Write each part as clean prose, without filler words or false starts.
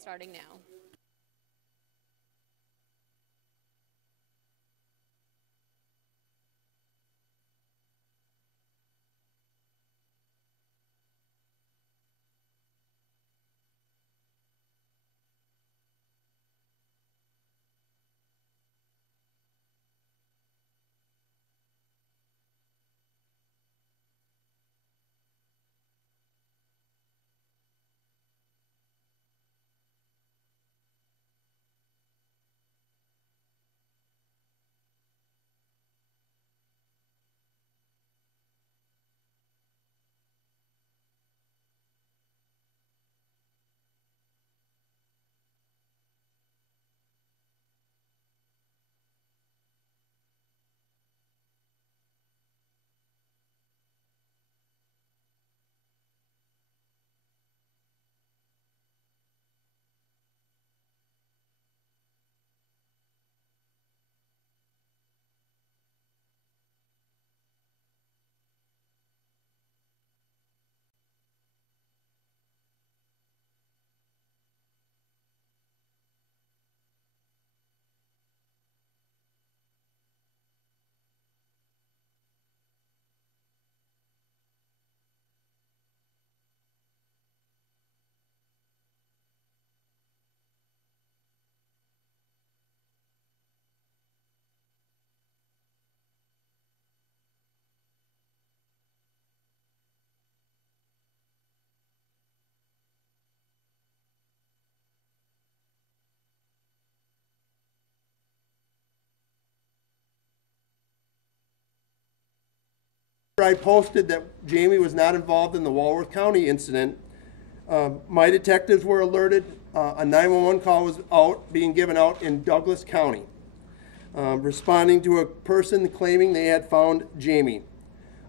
starting now. I posted that Jayme was not involved in the Walworth County incident, my detectives were alerted. A 911 call was being given out in Douglas County, responding to a person claiming they had found Jayme.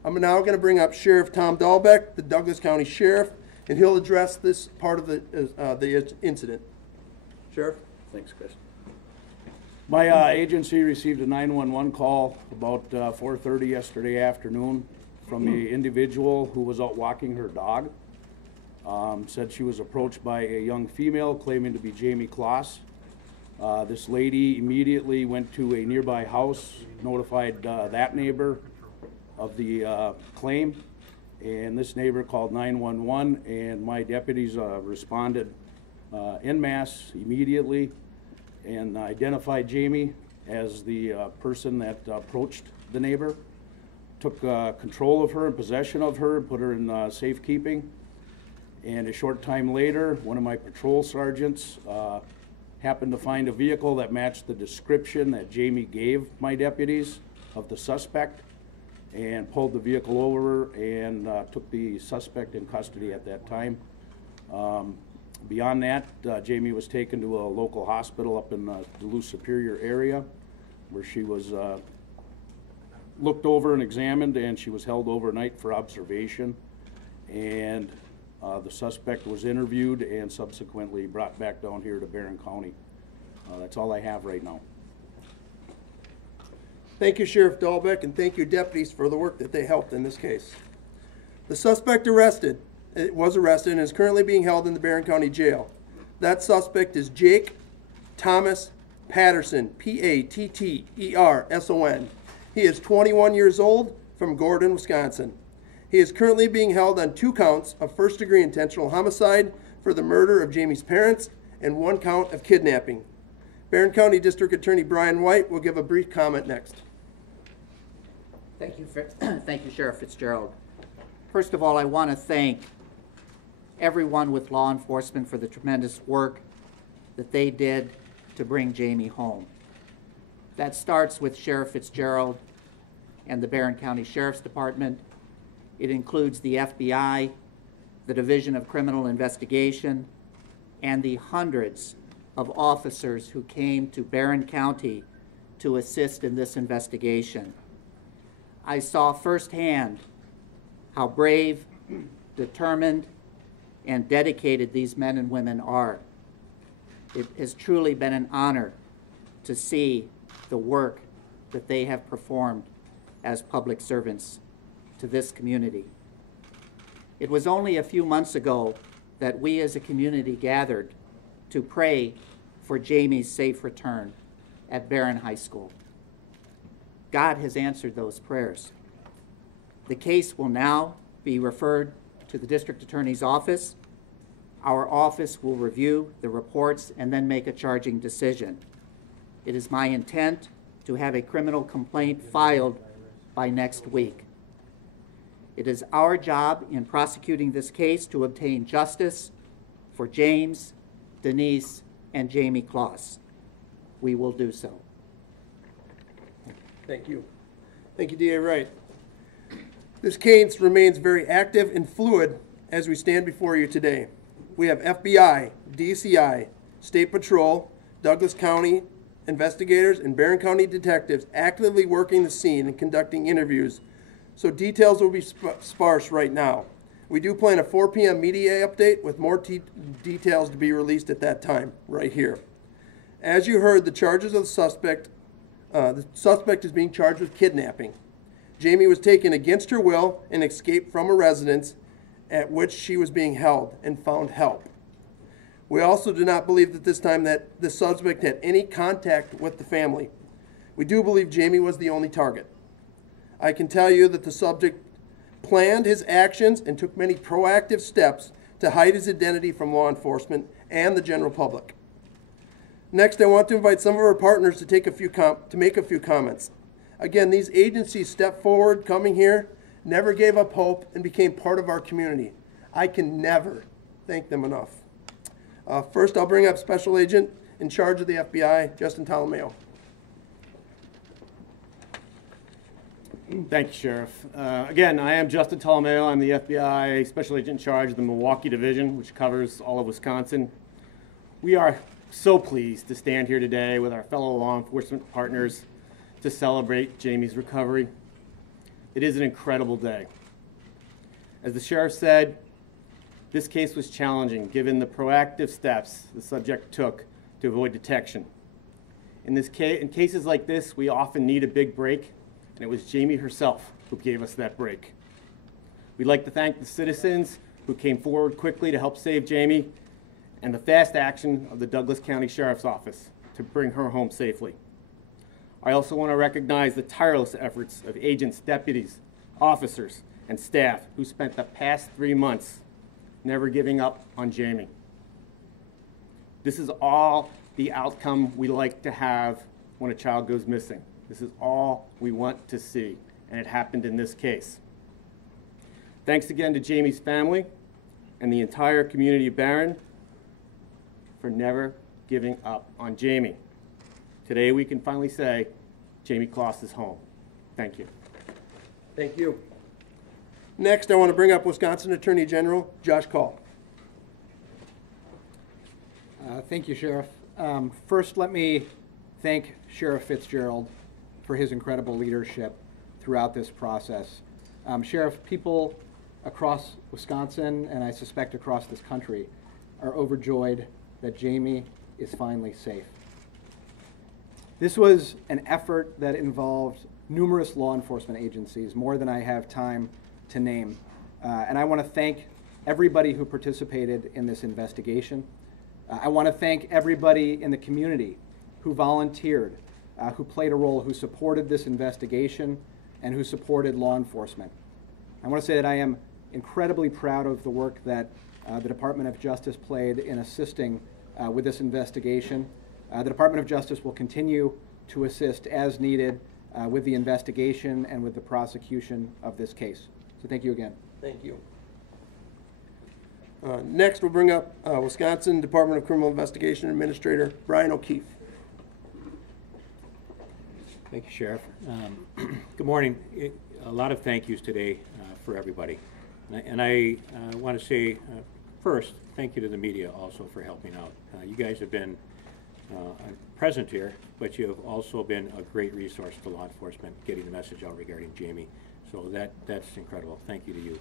I'm now going to bring up Sheriff Tom Dahlbeck, the Douglas County Sheriff, and he'll address this part of the incident. Sheriff? Thanks, Chris. My agency received a 911 call about 4:30 yesterday afternoon from the individual who was out walking her dog. Said she was approached by a young female claiming to be Jayme Kloss. This lady immediately went to a nearby house, notified that neighbor of the claim, and this neighbor called 911, and my deputies responded en masse immediately and identified Jayme as the person that approached the neighbor, took control of her and possession of her and put her in safekeeping. And a short time later, one of my patrol sergeants happened to find a vehicle that matched the description that Jayme gave my deputies of the suspect, and pulled the vehicle over and took the suspect in custody at that time. Beyond that, Jayme was taken to a local hospital up in the Duluth Superior area, where she was looked over and examined, and she was held overnight for observation. And the suspect was interviewed and subsequently brought back down here to Barron County. That's all I have right now. Thank you, Sheriff Dahlbeck, and thank you, deputies, for the work that they helped in this case. The suspect was arrested and is currently being held in the Barron County Jail. That suspect is Jake Thomas Patterson, Patterson. He is 21 years old, from Gordon, Wisconsin. He is currently being held on 2 counts of first-degree intentional homicide for the murder of Jayme's parents and 1 count of kidnapping. Barron County District Attorney Brian White will give a brief comment next. Thank you, Sheriff Fitzgerald. First of all, I want to thank everyone with law enforcement for the tremendous work that they did to bring Jayme home. That starts with Sheriff Fitzgerald and the Barron County Sheriff's Department. It includes the FBI, the Division of Criminal Investigation, and the hundreds of officers who came to Barron County to assist in this investigation. I saw firsthand how brave, determined, and dedicated these men and women are. It has truly been an honor to see the work that they have performed as public servants to this community. It was only a few months ago that we as a community gathered to pray for Jayme's safe return at Barron High School. God has answered those prayers. The case will now be referred to the District Attorney's office. Our office will review the reports and then make a charging decision. It is my intent to have a criminal complaint filed by next week. It is our job in prosecuting this case to obtain justice for James, Denise, and Jayme Kloss. We will do so. Thank you. Thank you, DA Wright. This case remains very active and fluid as we stand before you today. We have FBI, DCI, State Patrol, Douglas County investigators, and Barron County detectives actively working the scene and conducting interviews, so details will be sparse right now. We do plan a 4 p.m. media update with more details to be released at that time, right here. As you heard, the charges of the suspect is being charged with kidnapping. Jayme was taken against her will and escaped from a residence at which she was being held and found help. We also do not believe at this time that the suspect had any contact with the family. We do believe Jayme was the only target. I can tell you that the subject planned his actions and took many proactive steps to hide his identity from law enforcement and the general public. Next, I want to invite some of our partners to make a few comments. Again, these agencies stepped forward, coming here, never gave up hope, and became part of our community. I can never thank them enough. First, I'll bring up Special Agent in charge of the FBI, Justin Talamayo. Thank you, Sheriff. Again, I am Justin Talamayo. I'm the FBI Special Agent in charge of the Milwaukee Division, which covers all of Wisconsin. We are so pleased to stand here today with our fellow law enforcement partners to celebrate Jayme's recovery. It is an incredible day. As the Sheriff said, this case was challenging given the proactive steps the subject took to avoid detection. In cases like this, we often need a big break, and it was Jayme herself who gave us that break. We'd like to thank the citizens who came forward quickly to help save Jayme, and the fast action of the Douglas County Sheriff's Office to bring her home safely. I also want to recognize the tireless efforts of agents, deputies, officers, and staff who spent the past 3 months never giving up on Jayme. This is all the outcome we like to have when a child goes missing. This is all we want to see, and it happened in this case. Thanks again to Jayme's family and the entire community of Barron for never giving up on Jayme. Today we can finally say Jayme Kloss is home. Thank you. Thank you. Next, I want to bring up Wisconsin Attorney General Josh Call. Thank you, Sheriff. First, let me thank Sheriff Fitzgerald for his incredible leadership throughout this process. Sheriff, people across Wisconsin, and I suspect across this country, are overjoyed that Jayme is finally safe. This was an effort that involved numerous law enforcement agencies, more than I have time to name. And I want to thank everybody who participated in this investigation. I want to thank everybody in the community who volunteered, who played a role, who supported this investigation, and who supported law enforcement. I want to say that I am incredibly proud of the work that the Department of Justice played in assisting with this investigation. The Department of Justice will continue to assist as needed with the investigation and with the prosecution of this case. So thank you again. Thank you. Next, we'll bring up Wisconsin Department of Criminal Investigation Administrator Brian O'Keefe. Thank you, Sheriff. Good morning. A lot of thank yous today for everybody. And I want to say, first, thank you to the media also for helping out. You guys have been present here, but you have also been a great resource to law enforcement getting the message out regarding Jayme. So that's incredible. Thank you to you.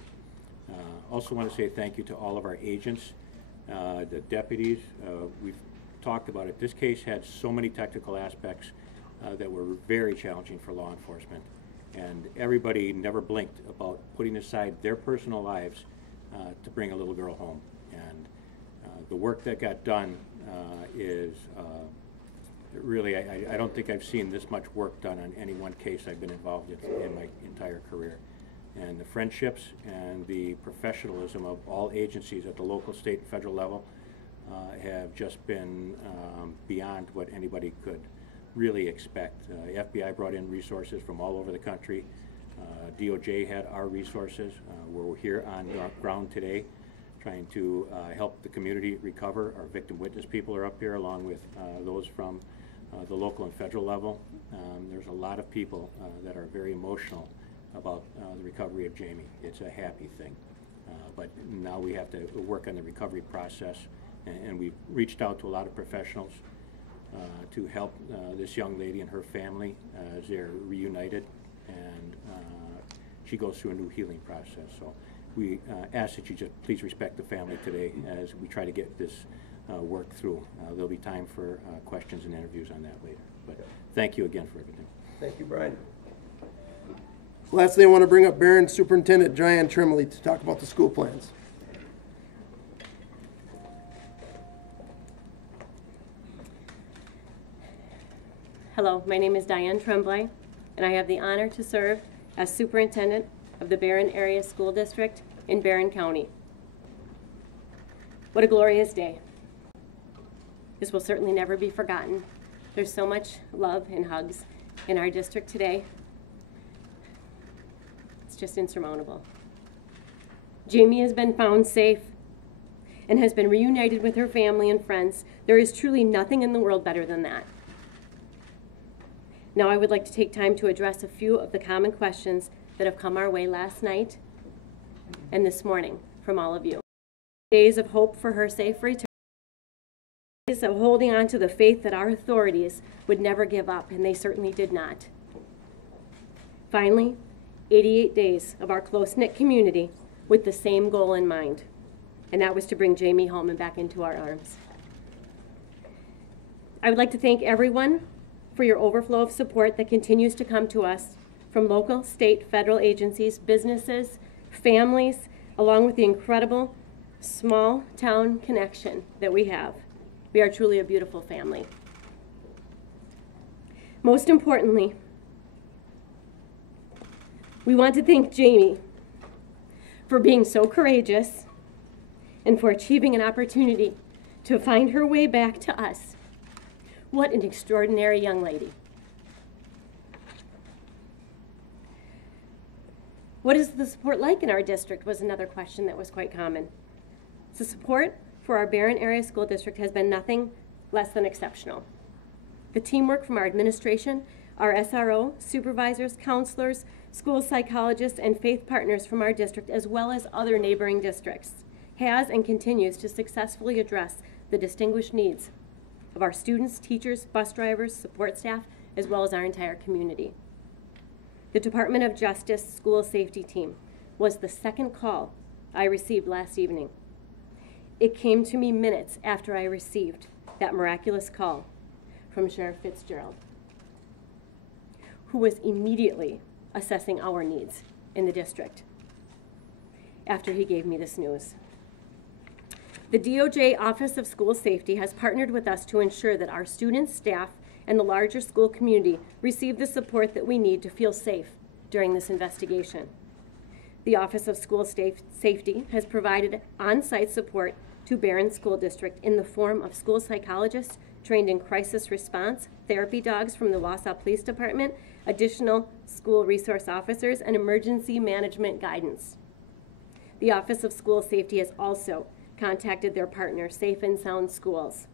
Also want to say thank you to all of our agents, the deputies. We've talked about it. This case had so many technical aspects that were very challenging for law enforcement. And everybody never blinked about putting aside their personal lives to bring a little girl home. And the work that got done is really, I don't think I've seen this much work done on any one case I've been involved in my entire career. And the friendships and the professionalism of all agencies at the local, state, and federal level have just been beyond what anybody could really expect. FBI brought in resources from all over the country. DOJ had our resources. We're here on ground today trying to help the community recover. Our victim witness people are up here along with those from the local and federal level. There's a lot of people that are very emotional about the recovery of Jayme. It's a happy thing. But now we have to work on the recovery process, and we've reached out to a lot of professionals to help this young lady and her family as they're reunited, and she goes through a new healing process. So we ask that you just please respect the family today as we try to get this work through. There'll be time for questions and interviews on that later. But thank you again for everything. Thank you, Brian. Lastly, I want to bring up Barron Superintendent Diane Trimley to talk about the school plans. Hello, my name is Diane Tremblay, and I have the honor to serve as Superintendent of the Barron Area School District in Barron County. What a glorious day. This will certainly never be forgotten. There's so much love and hugs in our district today. It's just insurmountable. Jayme has been found safe and has been reunited with her family and friends. There is truly nothing in the world better than that. Now I would like to take time to address a few of the common questions that have come our way last night and this morning from all of you. Days of hope for her safe return. Days of holding on to the faith that our authorities would never give up, and they certainly did not. Finally, 88 days of our close-knit community with the same goal in mind, and that was to bring Jayme home and back into our arms. I would like to thank everyone for your overflow of support that continues to come to us from local, state, federal agencies, businesses, families, along with the incredible small town connection that we have. We are truly a beautiful family. Most importantly, we want to thank Jayme for being so courageous and for achieving an opportunity to find her way back to us. What an extraordinary young lady. What is the support like in our district was another question that was quite common. The support for our Barron Area School District has been nothing less than exceptional. The teamwork from our administration, our SRO, supervisors, counselors, school psychologists, and faith partners from our district, as well as other neighboring districts, has and continues to successfully address the distinguished needs of our students, teachers, bus drivers, support staff, as well as our entire community. The Department of Justice School Safety Team was the second call I received last evening. It came to me minutes after I received that miraculous call from Sheriff Fitzgerald, who was immediately assessing our needs in the district after he gave me this news. The DOJ Office of School Safety has partnered with us to ensure that our students, staff, and the larger school community receive the support that we need to feel safe during this investigation. The Office of School Safety has provided on-site support to Barron School District in the form of school psychologists trained in crisis response, therapy dogs from the Wausau Police Department, additional school resource officers, and emergency management guidance. The Office of School Safety has also contacted their partner, Safe and Sound Schools,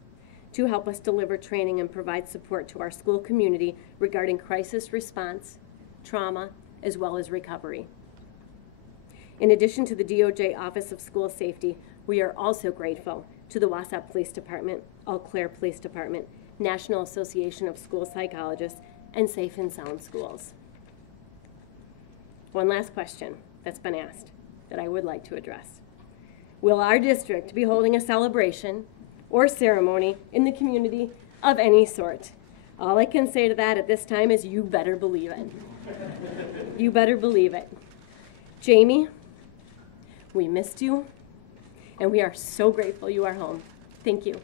to help us deliver training and provide support to our school community regarding crisis response, trauma, as well as recovery. In addition to the DOJ Office of School Safety, we are also grateful to the Wausau Police Department, Eau Claire Police Department, National Association of School Psychologists, and Safe and Sound Schools. One last question that's been asked that I would like to address. Will our district be holding a celebration or ceremony in the community of any sort? All I can say to that at this time is you better believe it. You better believe it. Jayme, we missed you, and we are so grateful you are home. Thank you.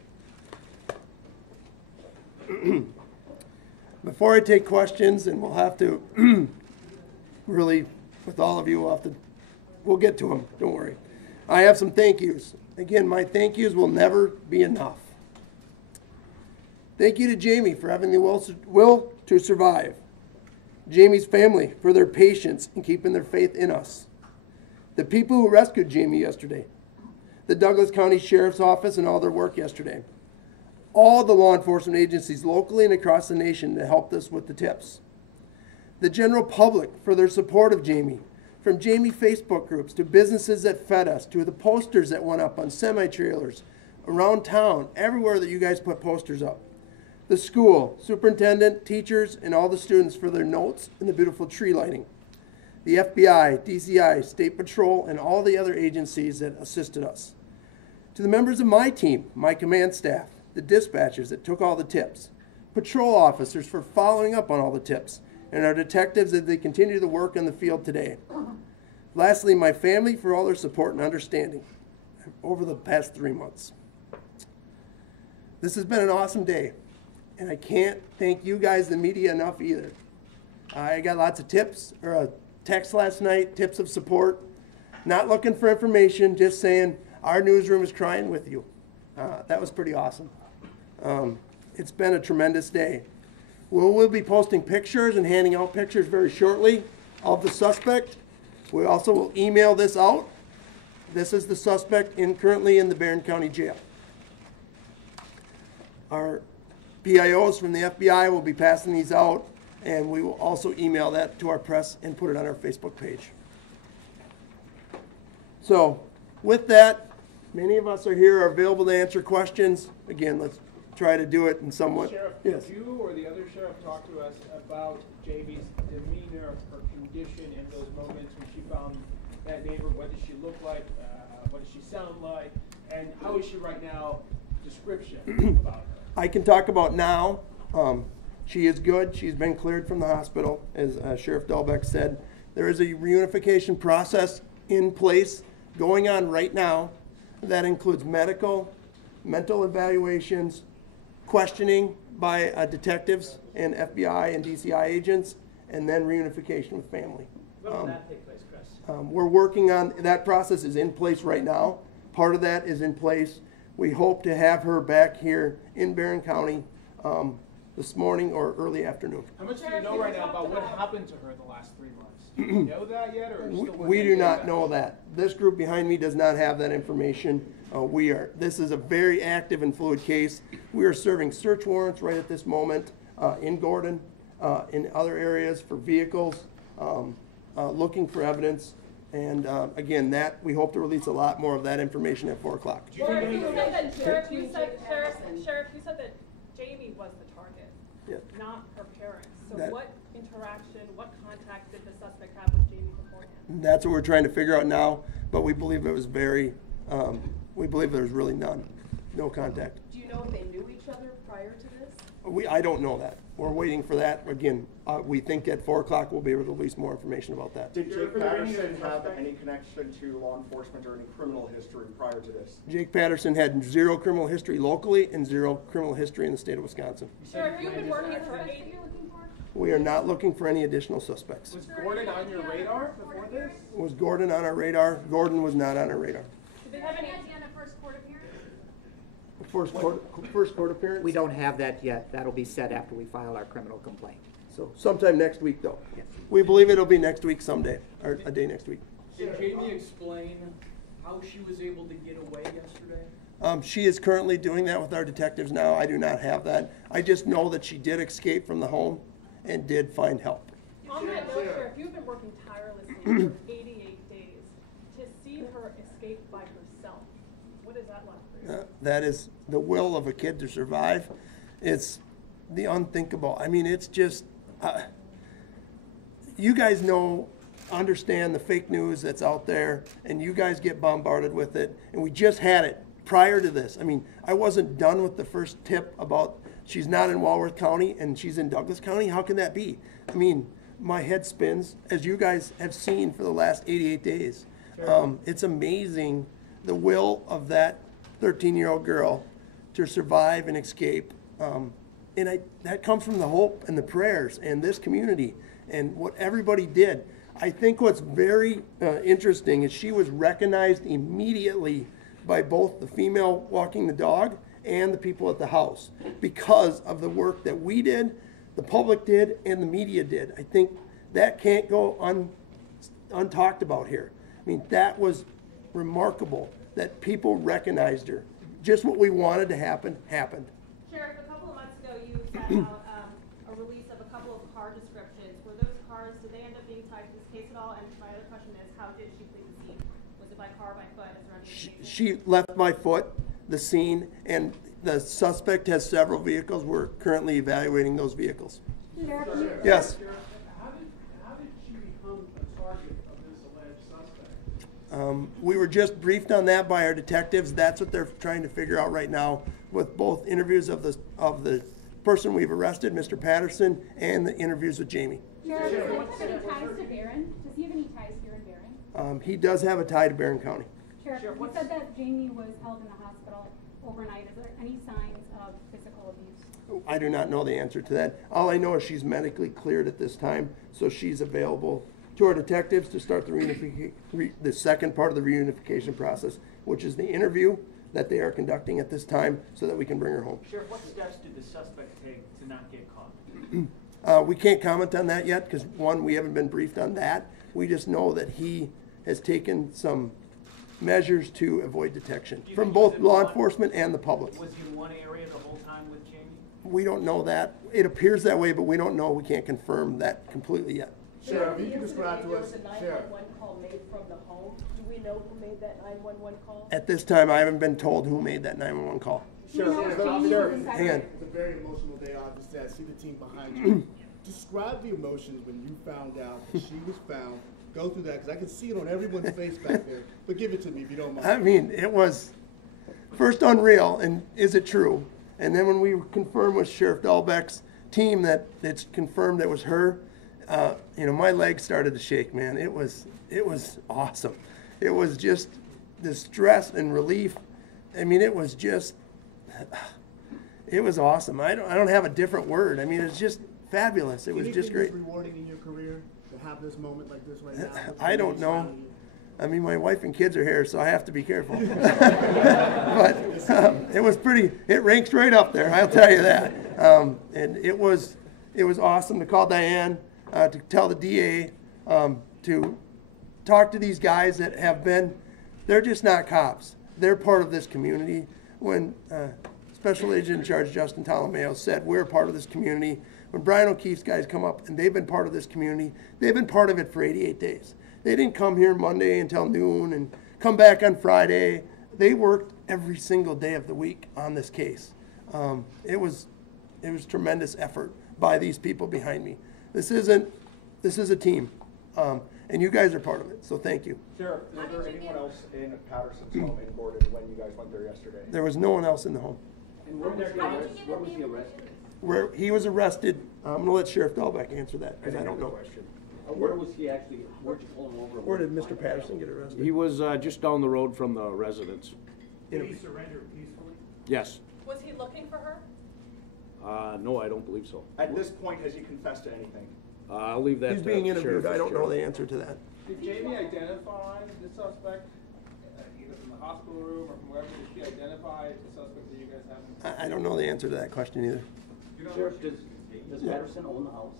Before I take questions, and we'll have to really, with all of you, we'll get to them, don't worry. I have some thank yous. Again, my thank yous will never be enough. Thank you to Jayme for having the will to survive. Jayme's family for their patience and keeping their faith in us. The people who rescued Jayme yesterday. The Douglas County Sheriff's Office and all their work yesterday. All the law enforcement agencies locally and across the nation that helped us with the tips. The general public for their support of Jayme. From Jayme Facebook groups to businesses that fed us to the posters that went up on semi-trailers around town, everywhere that you guys put posters up. The school, superintendent, teachers, and all the students for their notes and the beautiful tree lighting. The FBI, DCI, State Patrol, and all the other agencies that assisted us. To the members of my team, my command staff, the dispatchers that took all the tips, patrol officers for following up on all the tips, and our detectives as they continue to work in the field today. Lastly, my family for all their support and understanding over the past 3 months. This has been an awesome day. And I can't thank you guys, the media, enough either. I got lots of tips, or a text last night, tips of support. Not looking for information, just saying our newsroom is crying with you. That was pretty awesome. It's been a tremendous day. We'll be posting pictures and handing out pictures very shortly of the suspect. We also will email this out. This is the suspect currently in the Barron County Jail. Our PIOs from the FBI will be passing these out, and we will also email that to our press and put it on our Facebook page. So with that, many of us are here, are available to answer questions. Again, let's try to do it in somewhat. Sheriff, yes. did you or the other sheriff talk to us about Jayme's demeanor, her condition in those moments when she found that neighbor? What does she look like? What does she sound like? And how is she right now? Description about her. I can talk about now. She is good. She's been cleared from the hospital, as Sheriff Dahlbeck said. There is a reunification process in place going on right now that includes medical, mental evaluations, questioning by detectives and FBI and DCI agents, and then reunification with family. When will that take place, Chris? We're working on, that process is in place right now. Part of that is in place. We hope to have her back here in Barron County this morning or early afternoon. How much do you know right now about what happened to her in the last 3 months? Do you know that yet, or still We do not know that. This group behind me does not have that information. This is a very active and fluid case. We are serving search warrants right at this moment in Gordon, in other areas for vehicles, looking for evidence. And again, that we hope to release a lot more of that information at 4 o'clock. Sheriff, you said that Jayme was the target, Yeah. not her parents. So That- what interaction, what contact did the suspect have with Jayme beforehand? That's what we're trying to figure out now, but we believe it was we believe there was really none, no contact. Do you know if they knew each other prior to this? I don't know that. We're waiting for that. Again, we think at 4 o'clock we'll be able to release more information about that. Did Jake Patterson have any connection to law enforcement or any criminal history prior to this? Jake Patterson had 0 criminal history locally and 0 criminal history in the state of Wisconsin. Sheriff, you've been working for 8 years. We are not looking for any additional suspects. Was Gordon on your radar before this? Was Gordon on our radar? Gordon was not on our radar. Did they have any idea on a first court appearance? First court appearance? We don't have that yet. That'll be set after we file our criminal complaint. So sometime next week though. Yes. We believe it'll be next week someday, or a day next week. Did Jayme explain how she was able to get away yesterday? She is currently doing that with our detectives now. I do not have that. I just know that she did escape from the home and did find help. On that note, Sheriff, you've been working tirelessly for 88 days to see her escape by herself. What is that like for you? That is the will of a kid to survive. It's the unthinkable. I mean, it's just, you guys understand the fake news that's out there, and you guys get bombarded with it, and we just had it prior to this. I mean, I wasn't done with the first tip about she's not in Walworth County and she's in Douglas County. How can that be? I mean, my head spins, as you guys have seen for the last 88 days. It's amazing the will of that 13-year-old girl to survive and escape. that comes from the hope and the prayers and this community and what everybody did. I think what's very interesting is she was recognized immediately by both the female walking the dog and the people at the house because of the work that we did, the public did, and the media did. I think that can't go untalked about here. I mean, that was remarkable that people recognized her. Just what we wanted to happen, happened. Sheriff, a couple of months ago, you sent out a release of a couple of car descriptions. Were those cars, did they end up being tied to this case at all? And my other question is, how did she flee the scene? Was it by car, by foot? Is there any indication? She left by foot the scene, and the suspect has several vehicles. We're currently evaluating those vehicles. Yes. How did she become a target of this alleged suspect? We were just briefed on that by our detectives. That's what they're trying to figure out right now with both interviews of the person we've arrested, Mr. Patterson, and the interviews with Jayme. Sheriff, does he have any ties to Barron? Does he have any ties here in Barron? He does have a tie to Barron County. Sheriff, you said that Jayme was held in the hospital overnight. Is there any signs of physical abuse? I do not know the answer to that. All I know is she's medically cleared at this time, so she's available to our detectives to start the second part of the reunification process, which is the interview that they are conducting at this time so that we can bring her home. Sheriff, what steps did the suspect take to not get caught? We can't comment on that yet because, one, we haven't been briefed on that. We just know that he has taken some measures to avoid detection from both law enforcement and the public. Was he in one area the whole time with Jayme? We don't know that. It appears that way, but we don't know. We can't confirm that completely yet. Sheriff, you can describe to us, There was a Sheriff. 911 call made from the home. Do we know who made that 911 call? At this time, I haven't been told who made that 911 call. Sheriff, Hang on. it's a very emotional day, obviously. I see the team behind you. Describe the emotions when you found out that she was found. Go through that, because I can see it on everyone's face back there. But give it to me if you don't mind. I mean, it was first unreal, and is it true? And then when we confirmed with Sheriff Dahlbeck's team that it's confirmed it was her, my legs started to shake, man. It was awesome. It was just the stress and relief. I mean, it was awesome. I don't have a different word. I mean, it's just fabulous. It was just great. Anything rewarding in your career to have this moment like this right now? I don't know. I mean, my wife and kids are here, so I have to be careful. But it was pretty. It ranks right up there. I'll tell you that. And it was awesome to call Diane, to tell the DA, to talk to these guys that have been. They're just not cops. They're part of this community. When Special Agent in Charge Justin Tolomeo said we're part of this community, when Brian O'Keefe's guys come up and they've been part of this community, they've been part of it for 88 days. They didn't come here Monday until noon and come back on Friday. They worked every single day of the week on this case. It was tremendous effort by these people behind me. This is a team, and you guys are part of it. So thank you. Sheriff, is there anyone else in Patterson's home in Gordon when you guys went there yesterday? There was no one else in the home. And where was he arrested? Where he was arrested, I'm going to let Sheriff Dahlbeck answer that because I don't know. Where was he actually, where'd you pull him over? Where did Mr. Patterson get arrested? He was just down the road from the residence. Did he surrender peacefully? Yes. Was he looking for her? No, I don't believe so. At this point, has he confessed to anything? I'll leave that He's to being interviewed. Sheriff I don't know Fitzgerald. the answer to that. Did Jayme identify the suspect, either from the hospital room or from wherever? Did she identify the suspect that you guys have? I don't know the answer to that question either. Sheriff, does Patterson own the house?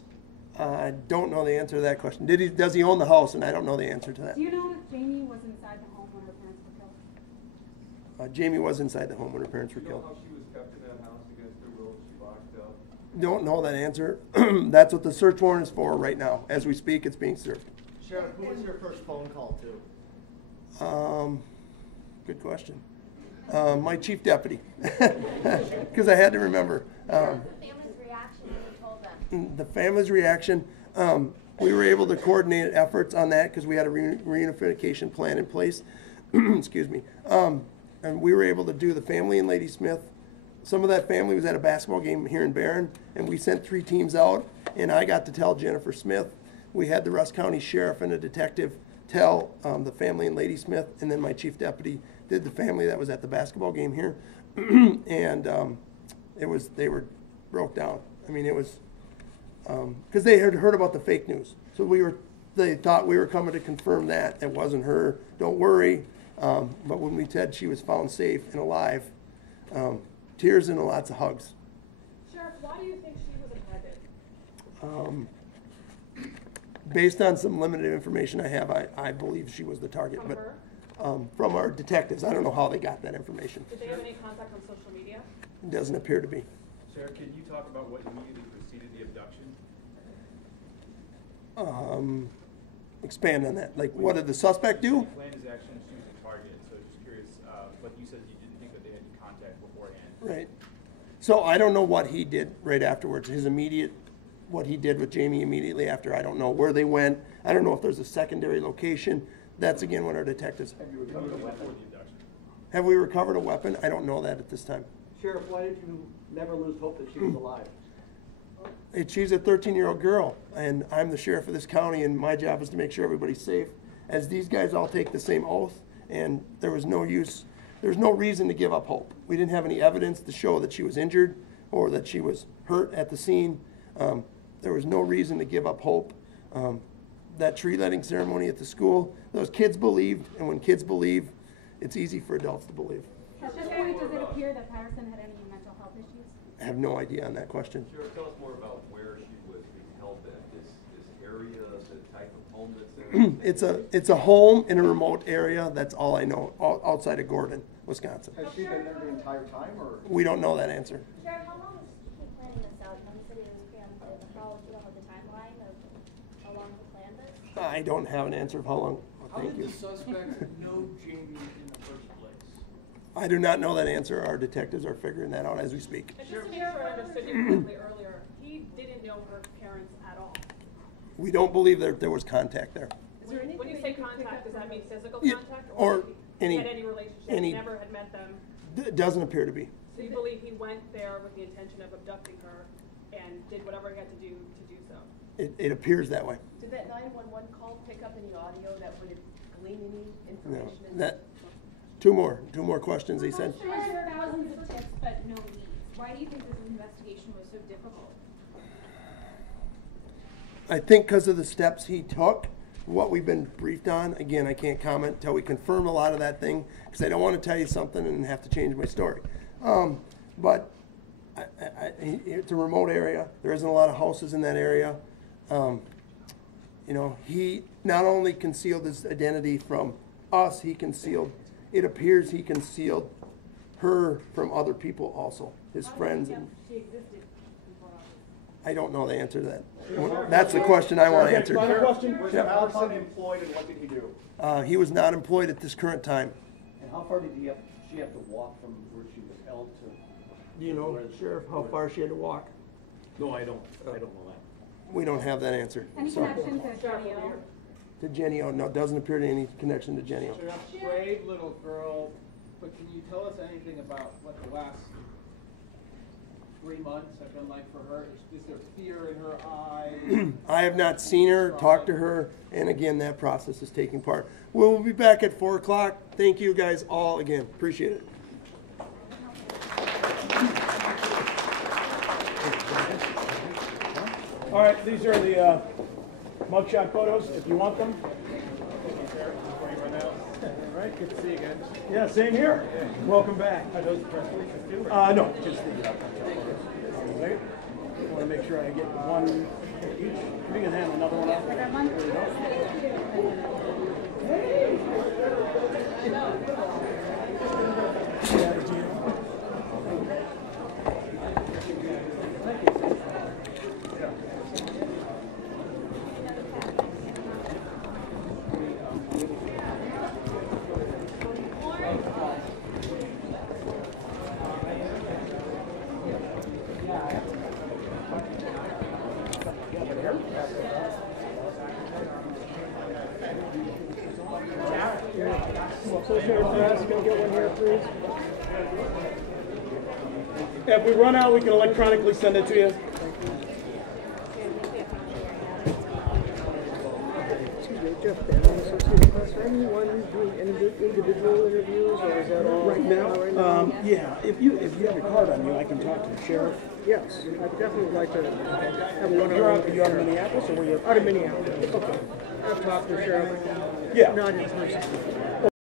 I don't know the answer to that question. Does he own the house? And I don't know the answer to that. Do you know if Jayme was inside the home when her parents were killed? Jayme was inside the home when her parents were killed. How she was kept in that house against her will? She locked up. Don't know that answer. That's what the search warrant is for right now. As we speak, it's being served. Sheriff, who was your first phone call to? Good question. My chief deputy, because I had to remember. The family's reaction when you told them? The family's reaction, we were able to coordinate efforts on that because we had a reunification plan in place. Excuse me. And we were able to do the family in Lady Smith. Some of that family was at a basketball game here in Barron, and we sent 3 teams out, and I got to tell Jennifer Smith. We had the Russ County Sheriff and a detective tell the family in Lady Smith, and then my chief deputy did the family that was at the basketball game here. And they were broke down. I mean, it was, because they had heard about the fake news. So they thought we were coming to confirm that. It wasn't her, don't worry. But when we said she was found safe and alive, tears and lots of hugs. Sheriff, why do you think she was intended? Based on some limited information I have, I believe she was the target. From But her? from our detectives, I don't know how they got that information. Did they have any contact on social media? It doesn't appear to be. Sarah, can you talk about what immediately preceded the abduction? Expand on that. Like, what did the suspect do? He planned his actions, she was a target, so just curious, but you said you didn't think that they had any contact beforehand. Right. So I don't know what he did right afterwards. What he did with Jayme immediately after. I don't know where they went. I don't know if there's a secondary location. That's again what our detectives. Have you recovered a weapon before the abduction? Have we recovered a weapon? I don't know that at this time. Sheriff, why did you never lose hope that she was alive? She's a 13-year-old girl, and I'm the sheriff of this county, and my job is to make sure everybody's safe. As these guys all take the same oath, and there's no reason to give up hope. We didn't have any evidence to show that she was injured or that she was hurt at the scene. There was no reason to give up hope. That tree lighting ceremony at the school, those kids believed, and when kids believe, it's easy for adults to believe. At this point, does it appear that Patterson had any mental health issues? I have no idea on that question. Sure, tell us more about where she was being held at, this area, the type of home that's there. It's a home in a remote area. That's all I know, outside of Gordon, Wisconsin. Has she been there the entire time, or? We don't know that answer. Sheriff, how long was he planning this out? You said he was preemptive. How, you don't have the timeline of how long he planned this? I don't have an answer of how long. How Thank did you. the suspect know Jayme in the first place? I do not know that answer. Our detectives are figuring that out as we speak. And just to make sure I understood you correctly earlier, he didn't know her parents at all. We don't believe that there was contact there. When you say contact, does that mean physical Yeah, contact? or he any- had any relationship, any- he never had met them? It doesn't appear to be. So you believe he went there with the intention of abducting her and did whatever he had to do so? It appears that way. Did that 911 call pick up any audio that would glean any No. information? That. Two more questions. He said. There were thousands of tips, but no leads. Why do you think this investigation was so difficult? I think because of the steps he took, what we've been briefed on. Again, I can't comment until we confirm a lot of that thing because I don't want to tell you something and have to change my story. But it's a remote area. There isn't a lot of houses in that area. He not only concealed his identity from us, it appears he concealed her from other people also, his friends. She existed before us. I don't know the answer to that. That's the question I want answered. Final question. Was Patterson employed, and what did he do? He was not employed at this current time. And how far did she have to walk from where she was held to? Do you know, Sheriff, how far she had to walk? No, I don't know that. We don't have that answer. Any Sorry. connection to Genio? To Genio, no, it doesn't appear to any connection to Genio. Brave little girl, but can you tell us anything about what the last 3 months have been like for her? Is there fear in her eyes? I have not seen her, talked to her, and again, that process is taking part. We'll be back at 4 o'clock. Thank you guys all again. Appreciate it. All right, these are the mugshot photos, if you want them. All right, good to see you again. Yeah, same here. Welcome back. Are those press releases too? No, just the right. I want to make sure I get one each. You can hand another one out. There you go. If we run out, we can electronically send it to you. Excuse me, Jeff, Is there anyone doing individual interviews, or is that all? Right now, yeah, if you have your card on you, I can talk to the sheriff. Yes, I'd definitely like to have a one-on-one. You're out of Minneapolis, or were you? Out of Minneapolis. Okay. I've talked to the sheriff. Yeah. Not in person.